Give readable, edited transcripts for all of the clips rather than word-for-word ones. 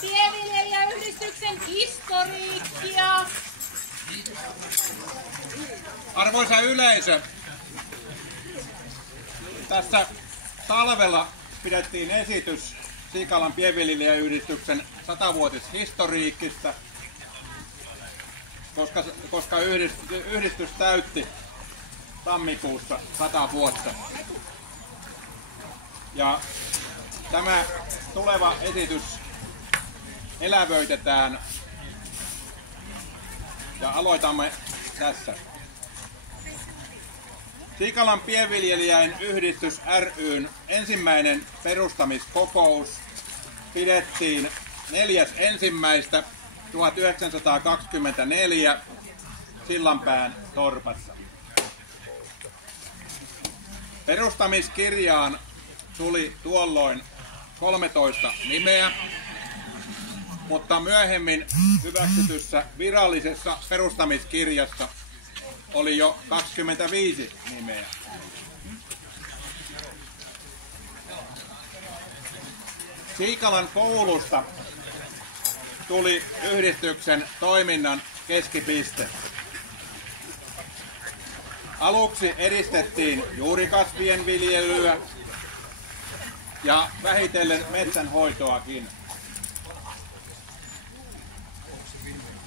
Pienviljelijäyhdistyksen historiikkia. Arvoisa yleisö, tässä talvella pidettiin esitys Siikalan pienviljelijäyhdistyksen 100-vuotishistoriikista, koska yhdistys täytti tammikuussa 100 vuotta. Ja tämä tuleva esitys elävöitetään ja aloitamme tässä. Siikalan pienviljelijäin yhdistys ry:n ensimmäinen perustamiskokous pidettiin 4.1.1924 Sillanpään torpassa. Perustamiskirjaan tuli tuolloin 13 nimeä, mutta myöhemmin hyväksytyssä virallisessa perustamiskirjassa oli jo 25 nimeä. Siikalan koulusta tuli yhdistyksen toiminnan keskipiste. Aluksi edistettiin juurikasvien viljelyä ja vähitellen metsänhoitoakin.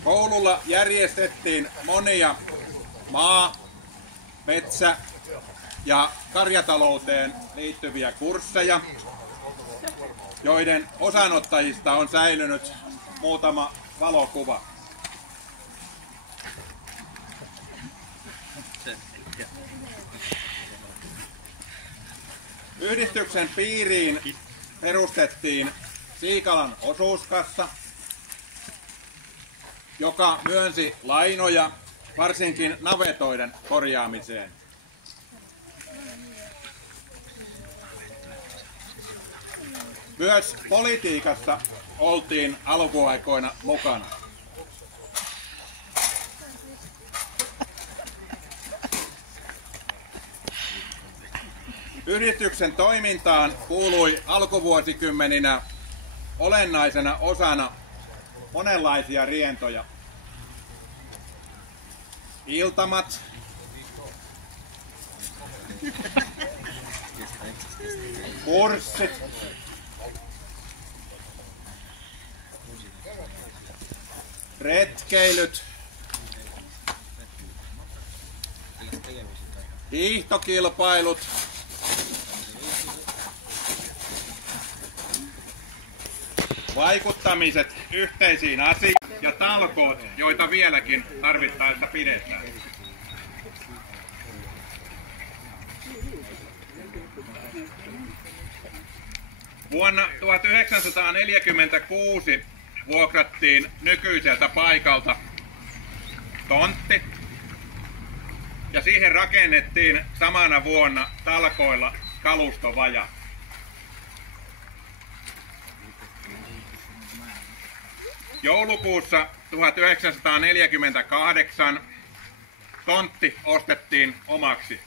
Koululla järjestettiin monia maa-, metsä- ja karjatalouteen liittyviä kursseja, joiden osanottajista on säilynyt muutama valokuva. Yhdistyksen piiriin perustettiin Siikalan osuuskassa, joka myönsi lainoja varsinkin navetoiden korjaamiseen. Myös politiikassa oltiin alkuaikoina mukana. Yhdistyksen toimintaan kuului alkuvuosikymmeninä olennaisena osana monenlaisia rientoja. Iltamat, kurssit, retkeilyt, hiihtokilpailut, vaikuttamiset yhteisiin asioihin ja talkoot, joita vieläkin tarvittaessa pidetään. Vuonna 1946 vuokrattiin nykyiseltä paikalta tontti ja siihen rakennettiin samana vuonna talkoilla kalustovaja. Joulukuussa 1948 tontti ostettiin omaksi.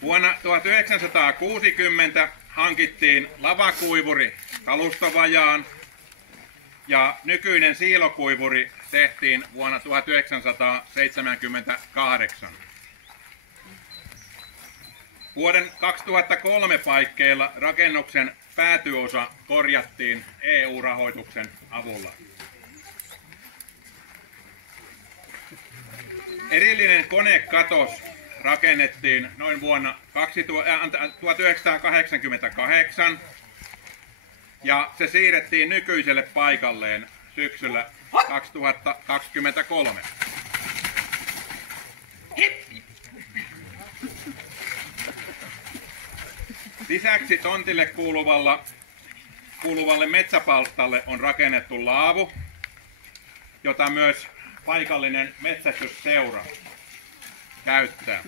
Vuonna 1960 hankittiin lavakuivuri kalustovajaan ja nykyinen siilokuivuri tehtiin vuonna 1978. Vuoden 2003 paikkeilla rakennuksen päätyosa korjattiin EU-rahoituksen avulla. Erillinen konekatos rakennettiin noin vuonna 1988 ja se siirrettiin nykyiselle paikalleen syksyllä 2023. Lisäksi tontille kuuluvalle metsäpalstalle on rakennettu laavu, jota myös paikallinen metsästysseura käyttää.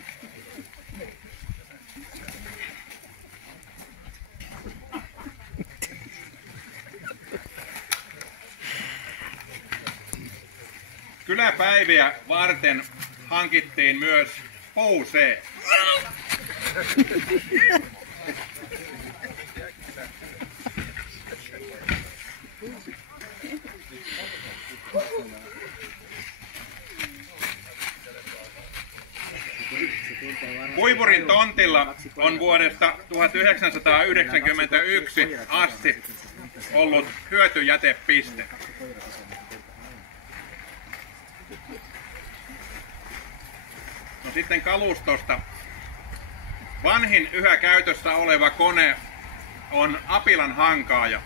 Kyläpäiviä varten hankittiin myös puusee. Kuivurin tontilla on vuodesta 1991 asti ollut hyötyjätepiste. No sitten kalustosta. Vanhin yhä käytössä oleva kone on Apilan hankaaja,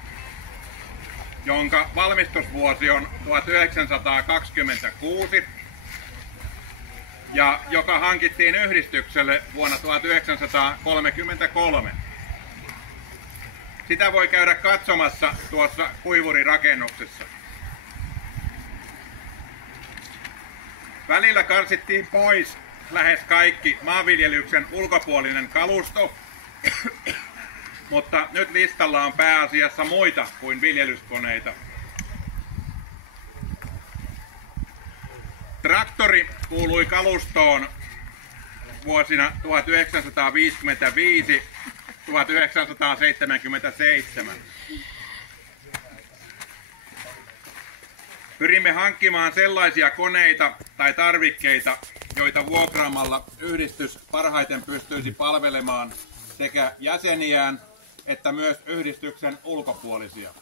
jonka valmistusvuosi on 1926 ja joka hankittiin yhdistykselle vuonna 1933. Sitä voi käydä katsomassa tuossa kuivurirakennuksessa. Välillä karsittiin pois lähes kaikki maanviljelyksen ulkopuolinen kalusto, mutta nyt listalla on pääasiassa muita kuin viljelyskoneita. Traktori kuului kalustoon vuosina 1955-1977. Pyrimme hankkimaan sellaisia koneita tai tarvikkeita, joita vuokraamalla yhdistys parhaiten pystyisi palvelemaan sekä jäseniään että myös yhdistyksen ulkopuolisia.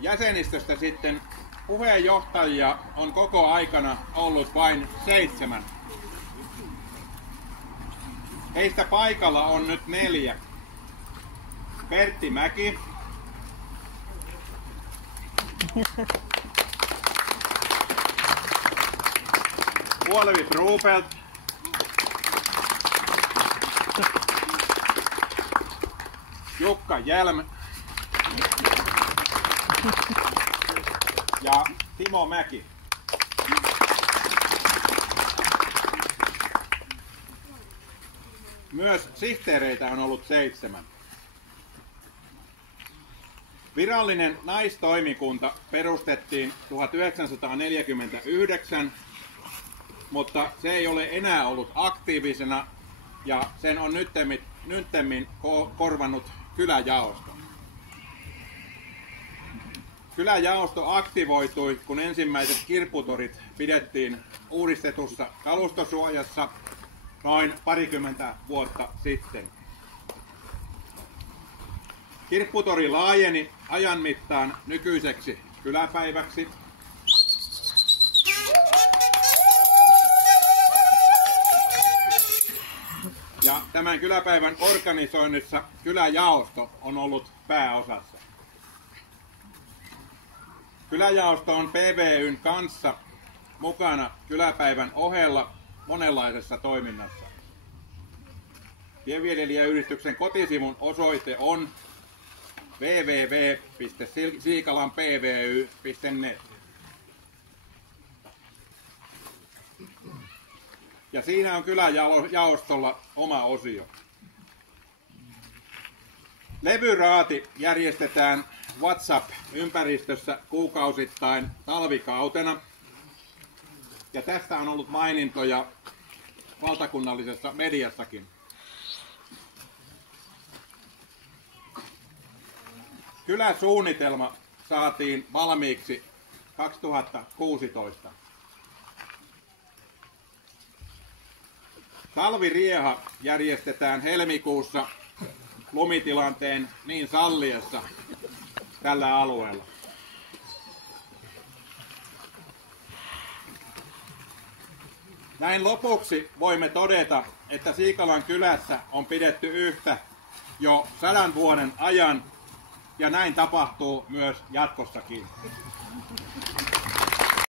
Jäsenistöstä sitten puheenjohtajia on koko aikana ollut vain 7. Heistä paikalla on nyt 4. Pertti Mäki, Puolevi Ruupelt, Jukka Jelm ja Timo Mäki. Myös sihteereitä on ollut 7. Virallinen naistoimikunta perustettiin 1949, mutta se ei ole enää ollut aktiivisena ja sen on nyttemmin korvannut kyläjaosto. Kyläjaosto aktivoitui, kun ensimmäiset kirpputorit pidettiin uudistetussa kalustosuojassa noin parikymmentä vuotta sitten. Kirpputori laajeni ajan mittaan nykyiseksi kyläpäiväksi. Ja tämän kyläpäivän organisoinnissa kyläjaosto on ollut pääosassa. Kyläjaosto on PVY:n kanssa mukana kyläpäivän ohella monenlaisessa toiminnassa. Pienviljelijäyhdistyksen kotisivun osoite on www.siikalanpvy.net. Ja siinä on kyläjaostolla oma osio. Levyraati järjestetään WhatsApp-ympäristössä kuukausittain talvikautena. Ja tästä on ollut mainintoja valtakunnallisessa mediassakin. Kyläsuunnitelma saatiin valmiiksi 2016. Talvirieha järjestetään helmikuussa lumitilanteen niin salliessa tällä alueella. Näin lopuksi voimme todeta, että Siikalan kylässä on pidetty yhtä jo 100 vuoden ajan ja näin tapahtuu myös jatkossakin.